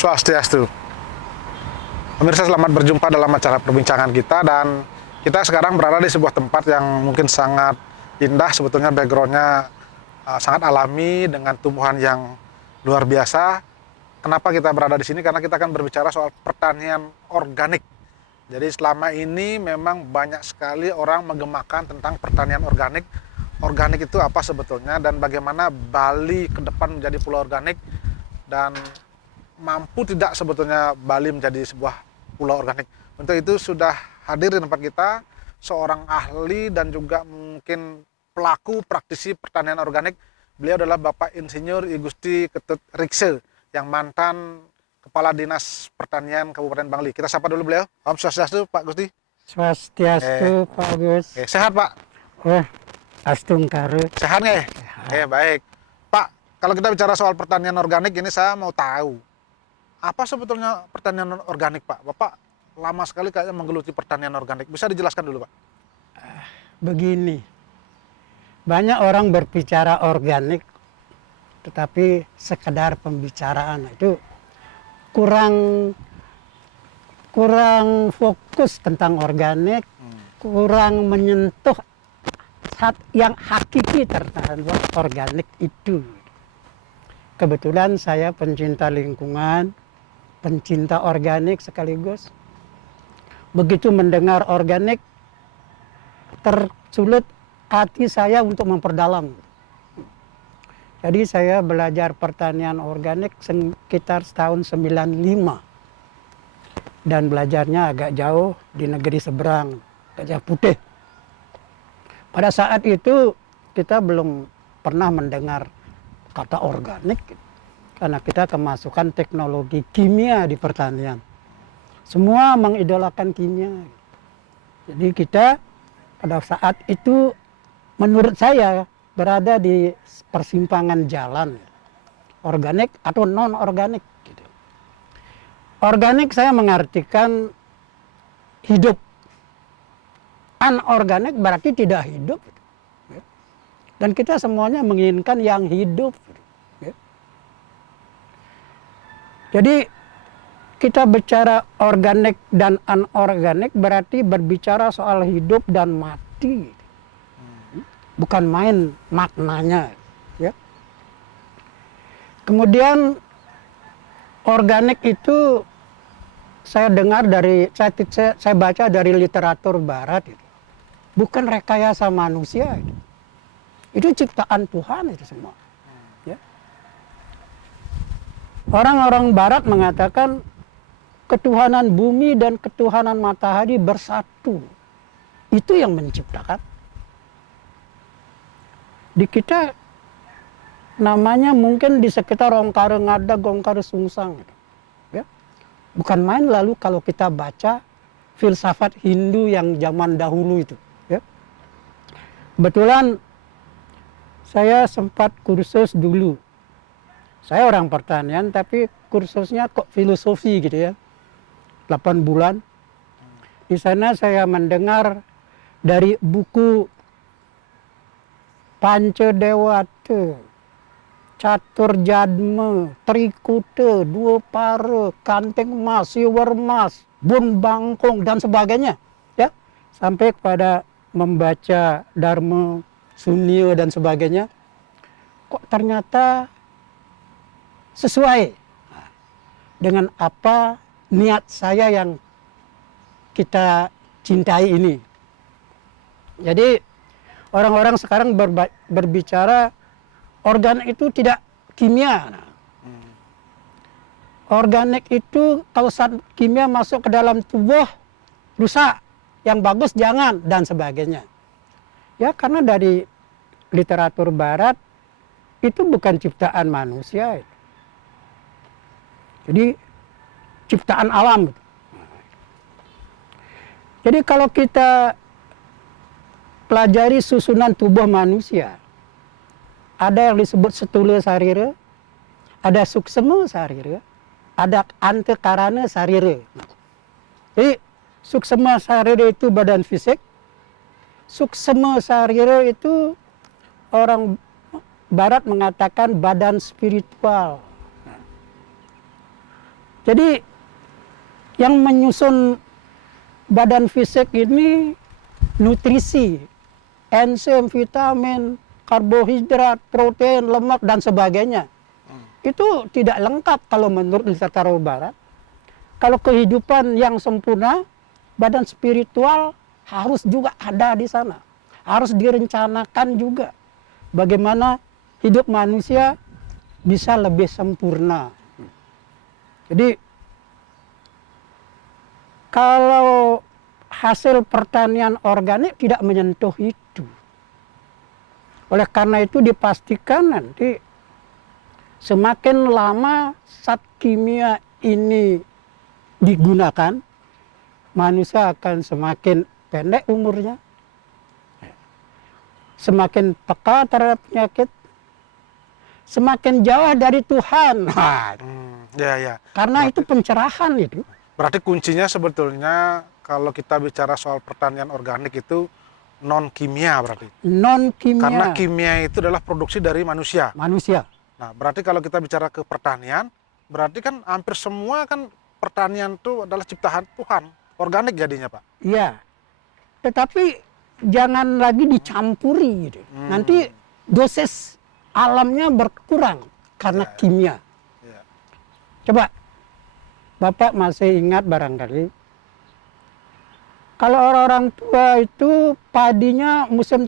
Swastiastu. Pemirsa, selamat berjumpa dalam acara perbincangan kita, dan kita sekarang berada di sebuah tempat yang mungkin sangat indah. Sebetulnya backgroundnya sangat alami dengan tumbuhan yang luar biasa. Kenapa kita berada di sini? Karena kita akan berbicara soal pertanian organik. Jadi selama ini memang banyak sekali orang menggemakan tentang pertanian organik. Organik itu apa sebetulnya, dan bagaimana Bali ke depan menjadi pulau organik, dan mampu tidak sebetulnya Bali menjadi sebuah pulau organik. Untuk itu sudah hadir di tempat kita seorang ahli dan juga mungkin pelaku praktisi pertanian organik. Beliau adalah Bapak Insinyur I Gusti Ketut Rikse, yang mantan Kepala Dinas Pertanian Kabupaten Bangli. Kita sapa dulu beliau. Om Swastiastu, Pak Gusti. Swastiastu, Pak Gus. Sehat, Pak? Oh, astungkare. Sehat nggak ya? Baik. Pak, kalau kita bicara soal pertanian organik ini, saya mau tahu apa sebetulnya pertanian organik, Pak? Bapak lama sekali kayaknya menggeluti pertanian organik. Bisa dijelaskan dulu, Pak? Begini, banyak orang berbicara organik, tetapi sekedar pembicaraan itu kurang fokus tentang organik, kurang menyentuh yang hakiki terhadap organik itu. Kebetulan saya pencinta lingkungan, pencinta organik sekaligus. Begitu mendengar organik, tersulut hati saya untuk memperdalam. Jadi saya belajar pertanian organik sekitar tahun 95. Dan belajarnya agak jauh di negeri seberang, Gajah Putih. Pada saat itu kita belum pernah mendengar kata organik, karena kita kemasukan teknologi kimia di pertanian. Semua mengidolakan kimia. Jadi kita pada saat itu menurut saya berada di persimpangan jalan, organik atau non organik. Gitu. Organik saya mengartikan hidup. Anorganik berarti tidak hidup. Dan kita semuanya menginginkan yang hidup. Jadi kita bicara organik dan anorganik berarti berbicara soal hidup dan mati. Bukan main maknanya. Ya. Kemudian organik itu saya dengar dari, saya baca dari literatur barat. Bukan rekayasa manusia. Itu ciptaan Tuhan itu semua. Ya. Orang-orang barat mengatakan ketuhanan bumi dan ketuhanan matahari bersatu. Itu yang menciptakan. Di kita namanya mungkin di sekitar Ongkare Ngada, Gongkare Sungsang. Ya. Bukan main lalu kalau kita baca filsafat Hindu yang zaman dahulu itu. Ya. Kebetulan saya sempat kursus dulu. Saya orang pertanian tapi kursusnya kok filosofi gitu ya. 8 bulan. Di sana saya mendengar dari buku Pancadewata, Catur Jadma, Trikuta, Dua Para, Kanteng Mas, Siwar Mas, Bun Bangkong, dan sebagainya. Ya, sampai kepada membaca Dharma, Sunnya, dan sebagainya. Kok ternyata sesuai dengan apa niat saya yang kita cintai ini. Jadi orang-orang sekarang berbicara organik itu tidak kimia. Organik itu kalau saat kimia masuk ke dalam tubuh rusak, yang bagus jangan, dan sebagainya. Ya karena dari literatur barat itu bukan ciptaan manusia. Jadi ciptaan alam. Jadi kalau kita pelajari susunan tubuh manusia, ada yang disebut setula sarira, ada suksema sarira, ada antekarana sarira. Jadi suksema sarira itu badan fisik, suksema sarira itu orang barat mengatakan badan spiritual. Jadi yang menyusun badan fisik ini nutrisi, enzim, vitamin, karbohidrat, protein, lemak, dan sebagainya. Itu tidak lengkap kalau menurut literatur barat. Kalau kehidupan yang sempurna, badan spiritual harus juga ada di sana. Harus direncanakan juga. Bagaimana hidup manusia bisa lebih sempurna. Jadi, kalau hasil pertanian organik tidak menyentuh itu. Oleh karena itu dipastikan nanti semakin lama zat kimia ini digunakan, manusia akan semakin pendek umurnya, semakin peka terhadap penyakit, semakin jauh dari Tuhan. Ya. Karena itu pencerahan itu. Berarti kuncinya sebetulnya kalau kita bicara soal pertanian organik itu non kimia berarti. Non kimia. Karena kimia itu adalah produksi dari manusia. Manusia. Nah, berarti kalau kita bicara ke pertanian, berarti kan hampir semua kan pertanian itu adalah ciptaan Tuhan. Organik jadinya, Pak. Iya. Tetapi jangan lagi dicampuri gitu. Nanti dosis alamnya berkurang karena kimia. Ya. Coba Bapak masih ingat barangkali, kalau orang-orang tua itu padinya musim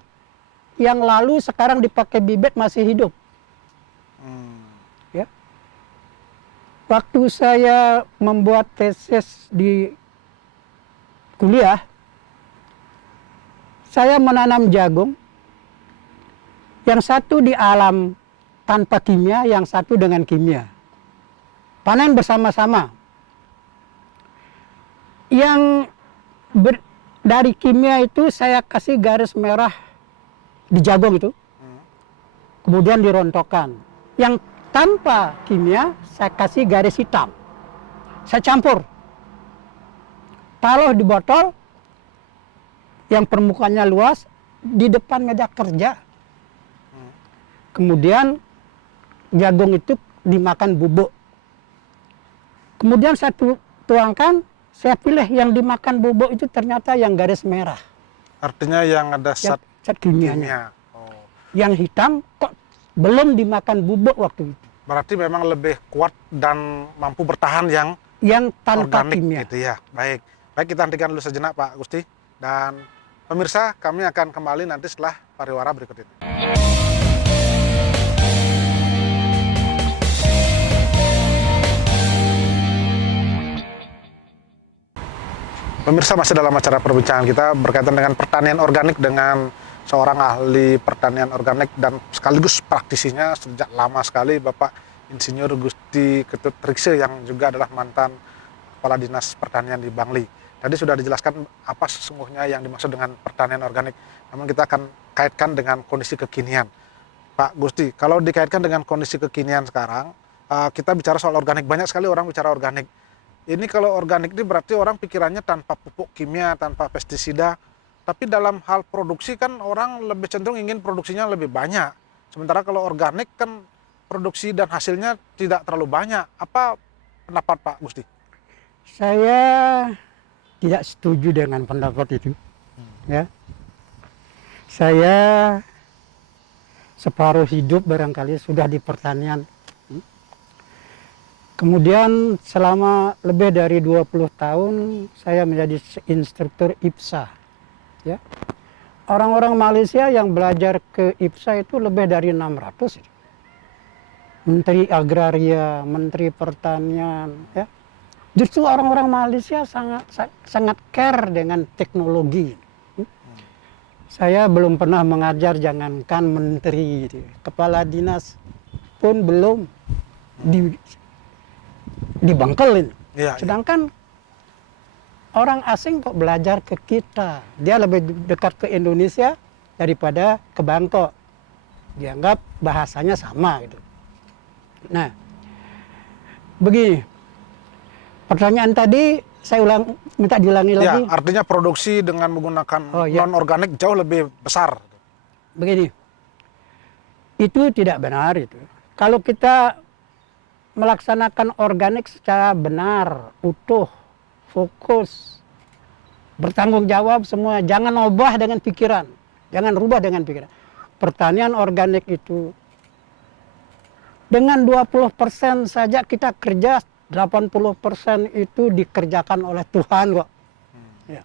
yang lalu sekarang dipakai bibit masih hidup. Ya. Waktu saya membuat tesis di kuliah, saya menanam jagung, yang satu di alam tanpa kimia, yang satu dengan kimia. Panen bersama-sama. Yang dari kimia itu saya kasih garis merah di jagung itu, kemudian dirontokkan. Yang tanpa kimia saya kasih garis hitam, saya campur, taruh di botol yang permukaannya luas di depan meja kerja. Kemudian jagung itu dimakan bubuk. Kemudian saya tuangkan, saya pilih yang dimakan bubuk itu ternyata yang garis merah. Artinya yang ada zat kimianya. Oh. Yang hitam kok belum dimakan bubuk waktu itu. Berarti memang lebih kuat dan mampu bertahan yang tanpa organik kimia. gitu ya. Baik, kita hentikan dulu sejenak Pak Gusti. Dan pemirsa, kami akan kembali nanti setelah pariwara berikut ini. Pemirsa, masih dalam acara perbincangan kita berkaitan dengan pertanian organik dengan seorang ahli pertanian organik dan sekaligus praktisinya sejak lama sekali, Bapak Insinyur Gusti Ketut Trikse, yang juga adalah mantan Kepala Dinas Pertanian di Bangli. Tadi sudah dijelaskan apa sesungguhnya yang dimaksud dengan pertanian organik, namun kita akan kaitkan dengan kondisi kekinian. Pak Gusti, kalau dikaitkan dengan kondisi kekinian sekarang, kita bicara soal organik, banyak sekali orang bicara organik. Ini kalau organik ini berarti orang pikirannya tanpa pupuk kimia, tanpa pestisida. Tapi dalam hal produksi kan orang lebih cenderung ingin produksinya lebih banyak. Sementara kalau organik kan produksi dan hasilnya tidak terlalu banyak. Apa pendapat Pak Gusti? Saya tidak setuju dengan pendapat itu. Ya. Saya separuh hidup barangkali sudah di pertanian. Kemudian selama lebih dari 20 tahun saya menjadi instruktur IPSA. Ya. Orang-orang Malaysia yang belajar ke IPSA itu lebih dari 600. Menteri Agraria, Menteri Pertanian. Ya. Justru orang-orang Malaysia sangat care dengan teknologi. Saya belum pernah mengajar, jangankan menteri. Kepala dinas pun belum dibangkelin. Ya, Sedangkan orang asing kok belajar ke kita. Dia lebih dekat ke Indonesia daripada ke Bangkok. Dianggap bahasanya sama gitu. Nah, begini. Pertanyaan tadi saya minta diulangi lagi. Ya, artinya produksi dengan menggunakan non-organik jauh lebih besar. Begini. Itu tidak benar itu. Kalau kita melaksanakan organik secara benar, utuh, fokus, bertanggung jawab semua. Jangan ubah dengan pikiran, jangan rubah dengan pikiran. Pertanian organik itu dengan 20% saja kita kerja, 80% itu dikerjakan oleh Tuhan kok. Ya.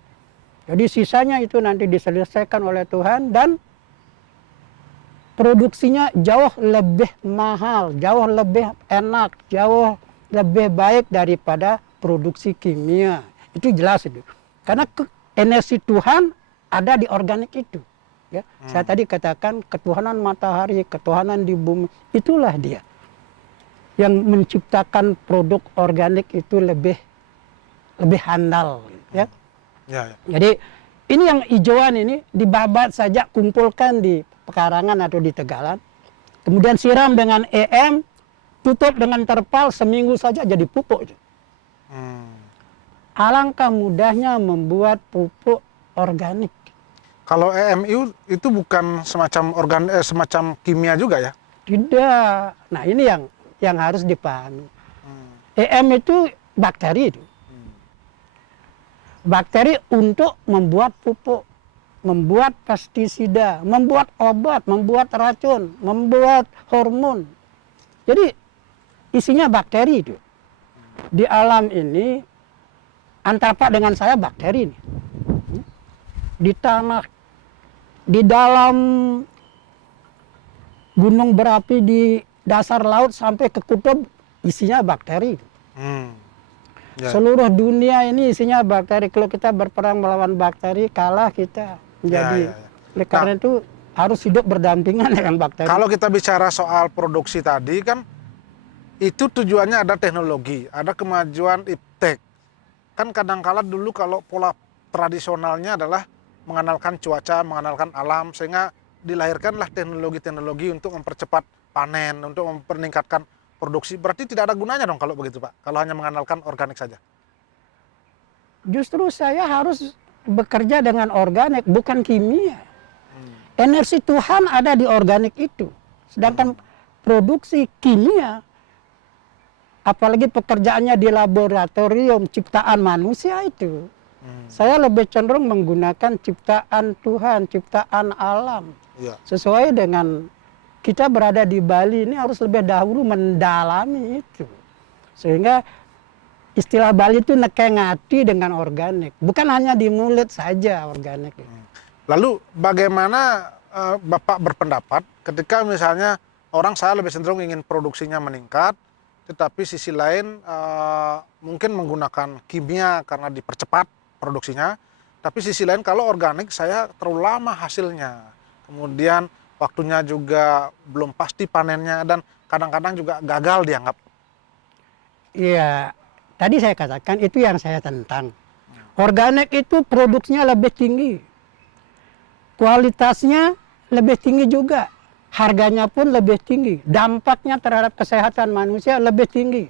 Jadi sisanya itu nanti diselesaikan oleh Tuhan dan produksinya jauh lebih mahal, jauh lebih enak, jauh lebih baik daripada produksi kimia. Itu jelas itu. Karena energi Tuhan ada di organik itu. Ya. Saya tadi katakan ketuhanan matahari, ketuhanan di bumi, itulah dia yang menciptakan produk organik itu lebih handal. Ya. Ya, ya. Jadi ini yang hijauan ini dibabat saja, kumpulkan di pekarangan atau di tegalan, kemudian siram dengan EM, tutup dengan terpal, seminggu saja jadi pupuk. Alangkah mudahnya membuat pupuk organik. Kalau EMU itu bukan semacam kimia juga ya? Tidak. Nah ini yang harus dipahami. EM itu bakteri itu. Bakteri untuk membuat pupuk, membuat pestisida, membuat obat, membuat racun, membuat hormon. Jadi isinya bakteri itu. Di alam ini antara Pak dengan saya bakteri ini. Di tanah, di dalam gunung berapi, di dasar laut sampai ke kutub isinya bakteri. Ya. Seluruh dunia ini isinya bakteri. Kalau kita berperang melawan bakteri, kalah kita. Jadi, oleh karena itu harus hidup berdampingan dengan bakteri. Kalau kita bicara soal produksi tadi kan, itu tujuannya ada teknologi, ada kemajuan iptek. Kan kadangkala dulu kalau pola tradisionalnya adalah mengandalkan cuaca, mengandalkan alam, sehingga dilahirkanlah teknologi-teknologi untuk mempercepat panen, untuk meningkatkan produksi. Berarti tidak ada gunanya dong kalau begitu Pak, kalau hanya mengandalkan organik saja. Justru saya harus bekerja dengan organik, bukan kimia. Energi Tuhan ada di organik itu. Sedangkan produksi kimia, apalagi pekerjaannya di laboratorium ciptaan manusia itu, saya lebih cenderung menggunakan ciptaan Tuhan, ciptaan alam. Ya. Sesuai dengan kita berada di Bali ini harus lebih dahulu mendalami itu. Sehingga istilah Bali itu nekengati dengan organik. Bukan hanya di mulut saja organik. Lalu bagaimana Bapak berpendapat ketika misalnya saya lebih cenderung ingin produksinya meningkat, tetapi sisi lain mungkin menggunakan kimia karena dipercepat produksinya, tapi sisi lain kalau organik saya terlalu lama hasilnya, kemudian waktunya juga belum pasti panennya dan kadang-kadang juga gagal dianggap. Iya, tadi saya katakan itu yang saya tentang. Organik itu produksinya lebih tinggi, kualitasnya lebih tinggi juga, harganya pun lebih tinggi, dampaknya terhadap kesehatan manusia lebih tinggi.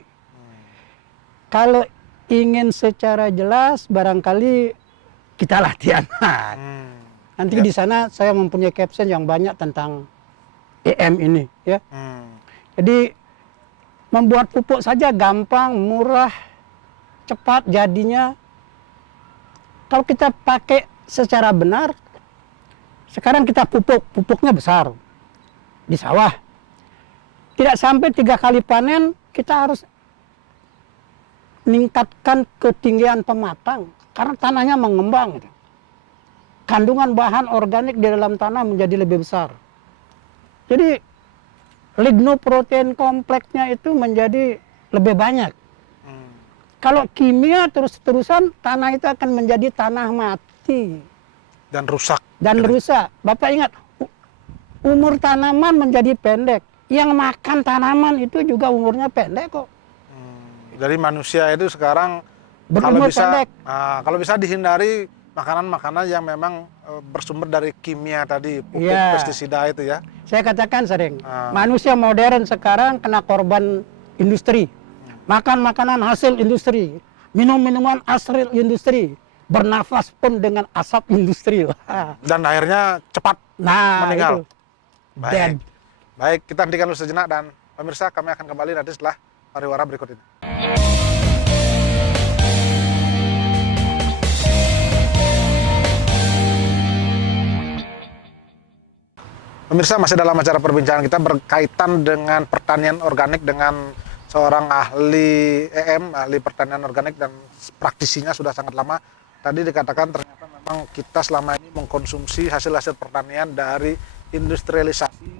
Kalau ingin secara jelas, barangkali kita latihan. Nanti di sana saya mempunyai caption yang banyak tentang EM ini, ya. Jadi membuat pupuk saja gampang, murah, cepat jadinya. Kalau kita pakai secara benar, sekarang kita pupuknya besar di sawah. Tidak sampai 3 kali panen, kita harus meningkatkan ketinggian pematang karena tanahnya mengembang. Kandungan bahan organik di dalam tanah menjadi lebih besar. Jadi lignoprotein kompleksnya itu menjadi lebih banyak. Kalau kimia terus-terusan, tanah itu akan menjadi tanah mati. Dan rusak. Rusak. Bapak ingat, umur tanaman menjadi pendek. Yang makan tanaman itu juga umurnya pendek kok. Jadi manusia itu sekarang Berumur pendek. Kalau bisa dihindari makanan-makanan yang memang bersumber dari kimia tadi, pupuk, pestisida itu ya. Saya katakan sering, manusia modern sekarang kena korban industri. Makan makanan hasil industri, minum minuman hasil industri, bernafas pun dengan asap industri. Dan akhirnya cepat meninggal. Itu. Baik, kita hentikan dulu sejenak dan pemirsa kami akan kembali nanti setelah pariwara berikut ini. Pemirsa, masih dalam acara perbincangan kita berkaitan dengan pertanian organik dengan seorang ahli EM, ahli pertanian organik, dan praktisinya sudah sangat lama. Tadi dikatakan ternyata memang kita selama ini mengkonsumsi hasil-hasil pertanian dari industrialisasi,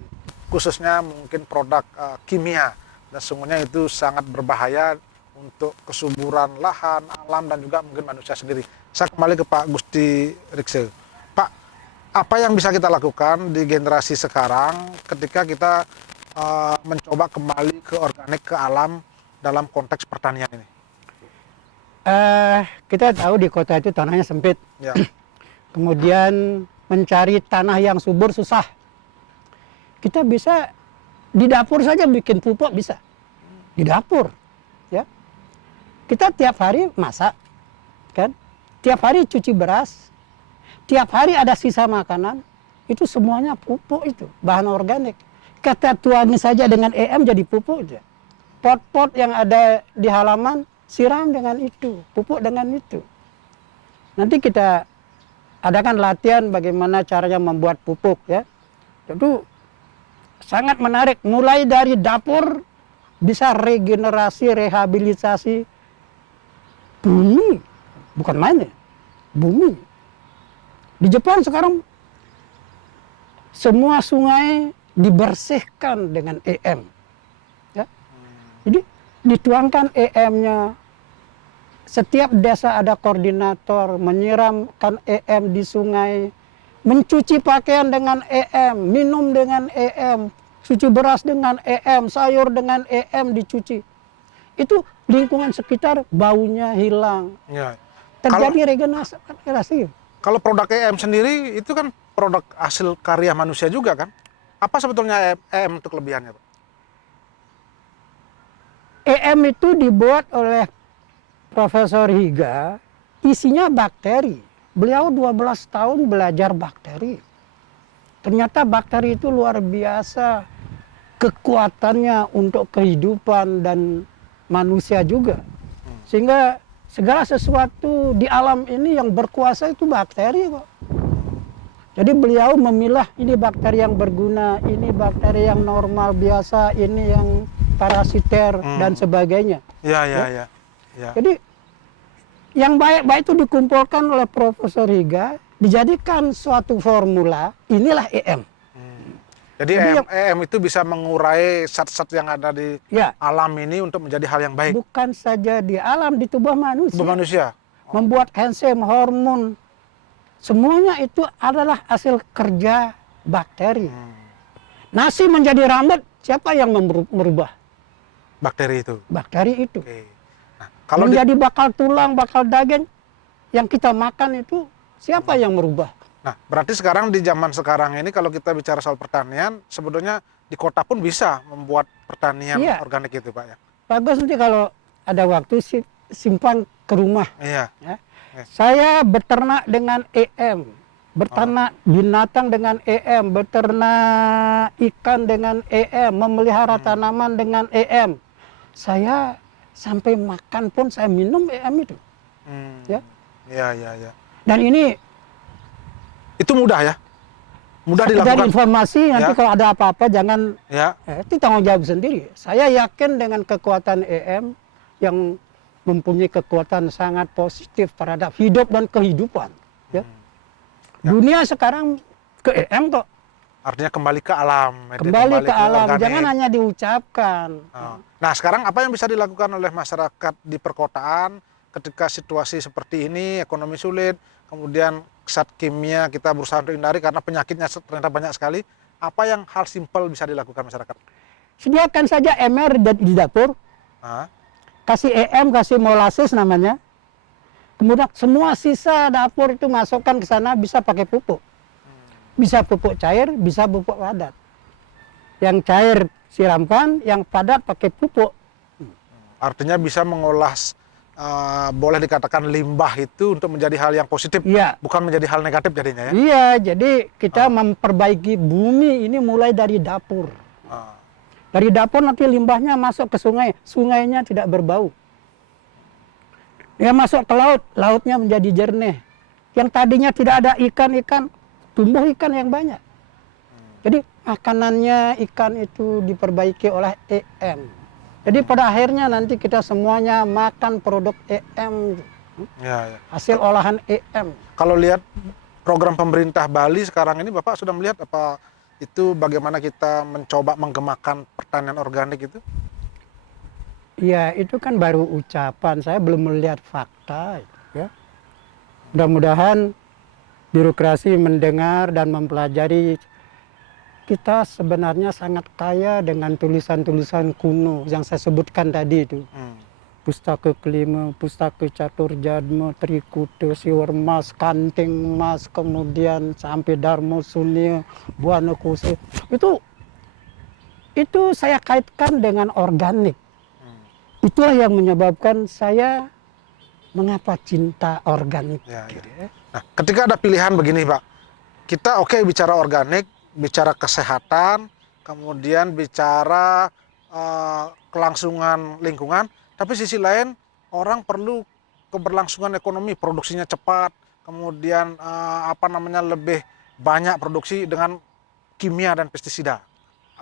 khususnya mungkin produk kimia, dan sesungguhnya itu sangat berbahaya untuk kesuburan lahan, alam, dan juga mungkin manusia sendiri. Saya kembali ke Pak Gusti Rikse. Pak, apa yang bisa kita lakukan di generasi sekarang ketika kita mencoba kembali ke organik, ke alam dalam konteks pertanian ini? Kita tahu di kota itu tanahnya sempit. Ya. Kemudian mencari tanah yang subur susah. Kita bisa di dapur saja bikin pupuk bisa. Di dapur, ya. Kita tiap hari masak, kan? Tiap hari cuci beras. Tiap hari ada sisa makanan. Itu semuanya pupuk itu, bahan organik. Kita tuangin saja dengan EM jadi pupuk aja. Pot-pot yang ada di halaman siram dengan itu, pupuk dengan itu. Nanti kita adakan latihan bagaimana caranya membuat pupuk, ya. Itu sangat menarik. Mulai dari dapur bisa regenerasi, rehabilitasi bumi, bukan main ya, bumi. Di Jepang sekarang semua sungai dibersihkan dengan EM, ya. Jadi dituangkan EM-nya. Setiap desa ada koordinator menyiramkan EM di sungai, mencuci pakaian dengan EM, minum dengan EM, cuci beras dengan EM, sayur dengan EM dicuci. Itu lingkungan sekitar baunya hilang. Ya. Terjadi regenerasi. Kalau produk EM sendiri itu kan produk hasil karya manusia juga kan? Apa sebetulnya EM itu kelebihannya, Pak? EM itu dibuat oleh Profesor Higa, isinya bakteri. Beliau 12 tahun belajar bakteri. Ternyata bakteri itu luar biasa kekuatannya untuk kehidupan dan manusia juga. Sehingga segala sesuatu di alam ini yang berkuasa itu bakteri kok. Jadi beliau memilah ini bakteri yang berguna, ini bakteri yang normal biasa, ini yang parasiter dan sebagainya. Ya. Jadi yang baik-baik itu dikumpulkan oleh Profesor Higa, dijadikan suatu formula, inilah EM. Jadi EM itu bisa mengurai zat-zat yang ada di alam ini untuk menjadi hal yang baik. Bukan saja di alam, di tubuh manusia. Tubuh manusia. Membuat enzim, hormon, semuanya itu adalah hasil kerja bakteri. Nasi menjadi rambut, siapa yang merubah? Bakteri itu. Bakteri itu. Oke. Nah, kalau menjadi bakal tulang, bakal daging, yang kita makan itu siapa yang merubah? Nah, berarti sekarang di zaman sekarang ini kalau kita bicara soal pertanian, sebetulnya di kota pun bisa membuat pertanian organik itu, Pak, ya. Bagus nanti kalau ada waktu simpan ke rumah. Iya. Ya. Saya beternak dengan EM, beternak binatang dengan EM, beternak ikan dengan EM, memelihara tanaman dengan EM. Saya sampai makan pun saya minum EM itu. Ya. Iya. Dan ini itu mudah ya? Mudah dilakukan. Dan informasi nanti kalau ada apa-apa jangan itu tanggung jawab sendiri. Saya yakin dengan kekuatan EM yang mempunyai kekuatan sangat positif terhadap hidup dan kehidupan. Ya. Dunia sekarang ke EM kok. Artinya kembali ke alam. Kembali ke alam, jangan hanya diucapkan. Nah, sekarang apa yang bisa dilakukan oleh masyarakat di perkotaan ketika situasi seperti ini, ekonomi sulit, kemudian zat kimia kita berusaha untuk hindari karena penyakitnya ternyata banyak sekali. Apa yang hal simpel bisa dilakukan masyarakat? Sediakan saja MR di dapur. Kasih EM, kasih molasses namanya. Kemudian semua sisa dapur itu masukkan ke sana, bisa pakai pupuk. Bisa pupuk cair, bisa pupuk padat. Yang cair siramkan, yang padat pakai pupuk. Artinya bisa mengolah boleh dikatakan limbah itu untuk menjadi hal yang positif, bukan menjadi hal negatif jadinya ya? Iya, jadi kita memperbaiki bumi ini mulai dari dapur. Dari dapur nanti limbahnya masuk ke sungai, sungainya tidak berbau. Dia masuk ke laut, lautnya menjadi jernih. Yang tadinya tidak ada ikan-ikan, tumbuh ikan yang banyak. Jadi makanannya ikan itu diperbaiki oleh EM. Jadi pada akhirnya nanti kita semuanya makan produk EM, Ya, ya. hasil olahan EM. Kalau lihat program pemerintah Bali sekarang ini, Bapak sudah melihat apa itu bagaimana kita mencoba menggemakan pertanian organik itu? Ya itu kan baru ucapan, saya belum melihat fakta. Ya. Mudah-mudahan birokrasi mendengar dan mempelajari. Kita sebenarnya sangat kaya dengan tulisan-tulisan kuno yang saya sebutkan tadi itu. Pustaka kelima, Pustaka Catur Jadma, Trikuta, Siwar Mas, Kanting Mas, kemudian sampai Darmo Sunia, Buana Kuse. Itu saya kaitkan dengan organik. Itulah yang menyebabkan saya mengapa cinta organik. Ya, gitu ya. ya. Nah, ketika ada pilihan begini, Pak, kita oke bicara organik, bicara kesehatan, kemudian bicara kelangsungan lingkungan, tapi sisi lain orang perlu keberlangsungan ekonomi, produksinya cepat, kemudian lebih banyak produksi dengan kimia dan pestisida.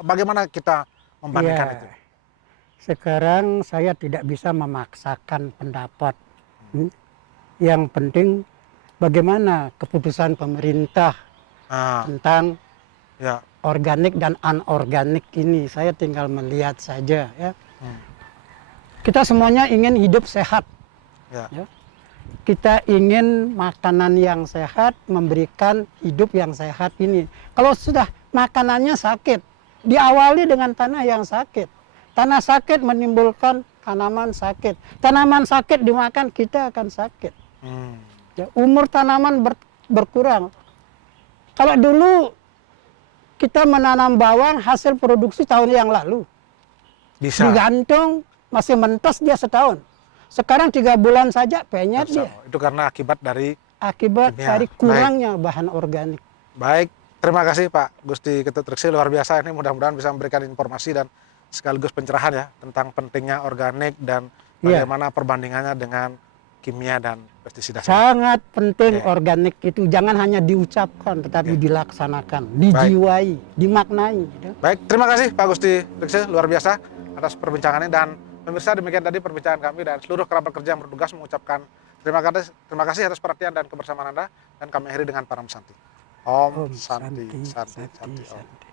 Bagaimana kita membandingkan Ya, itu? sekarang saya tidak bisa memaksakan pendapat. Yang penting bagaimana keputusan pemerintah tentang Ya. organik dan anorganik ini. Saya tinggal melihat saja ya. Kita semuanya ingin hidup sehat. Ya. Ya. Kita ingin makanan yang sehat, memberikan hidup yang sehat ini. Kalau sudah makanannya sakit, diawali dengan tanah yang sakit. Tanah sakit menimbulkan tanaman sakit. Tanaman sakit dimakan, kita akan sakit. Ya, umur tanaman berkurang. Kalau dulu kita menanam bawang, hasil produksi tahun yang lalu. Bisa. Digantung, masih mentos dia setahun. Sekarang 3 bulan saja penyet dia. Itu karena akibat dari Akibat kimia. dari kurangnya bahan organik. Baik, terima kasih Pak Gusti Ketut Reksi, luar biasa ini, mudah-mudahan bisa memberikan informasi dan sekaligus pencerahan ya tentang pentingnya organik dan bagaimana perbandingannya dengan kimia dan pestisida. Sangat penting organik itu, jangan hanya diucapkan tetapi dilaksanakan, dijiwai, dimaknai. Gitu. Baik, terima kasih Pak Gusti Reksi, luar biasa atas perbincangannya, dan pemirsa demikian tadi perbincangan kami dan seluruh kerabat kerja yang bertugas mengucapkan terima kasih atas perhatian dan kebersamaan Anda, dan kami akhiri dengan Param Santi. Om Santi, Santi, Santi, Om.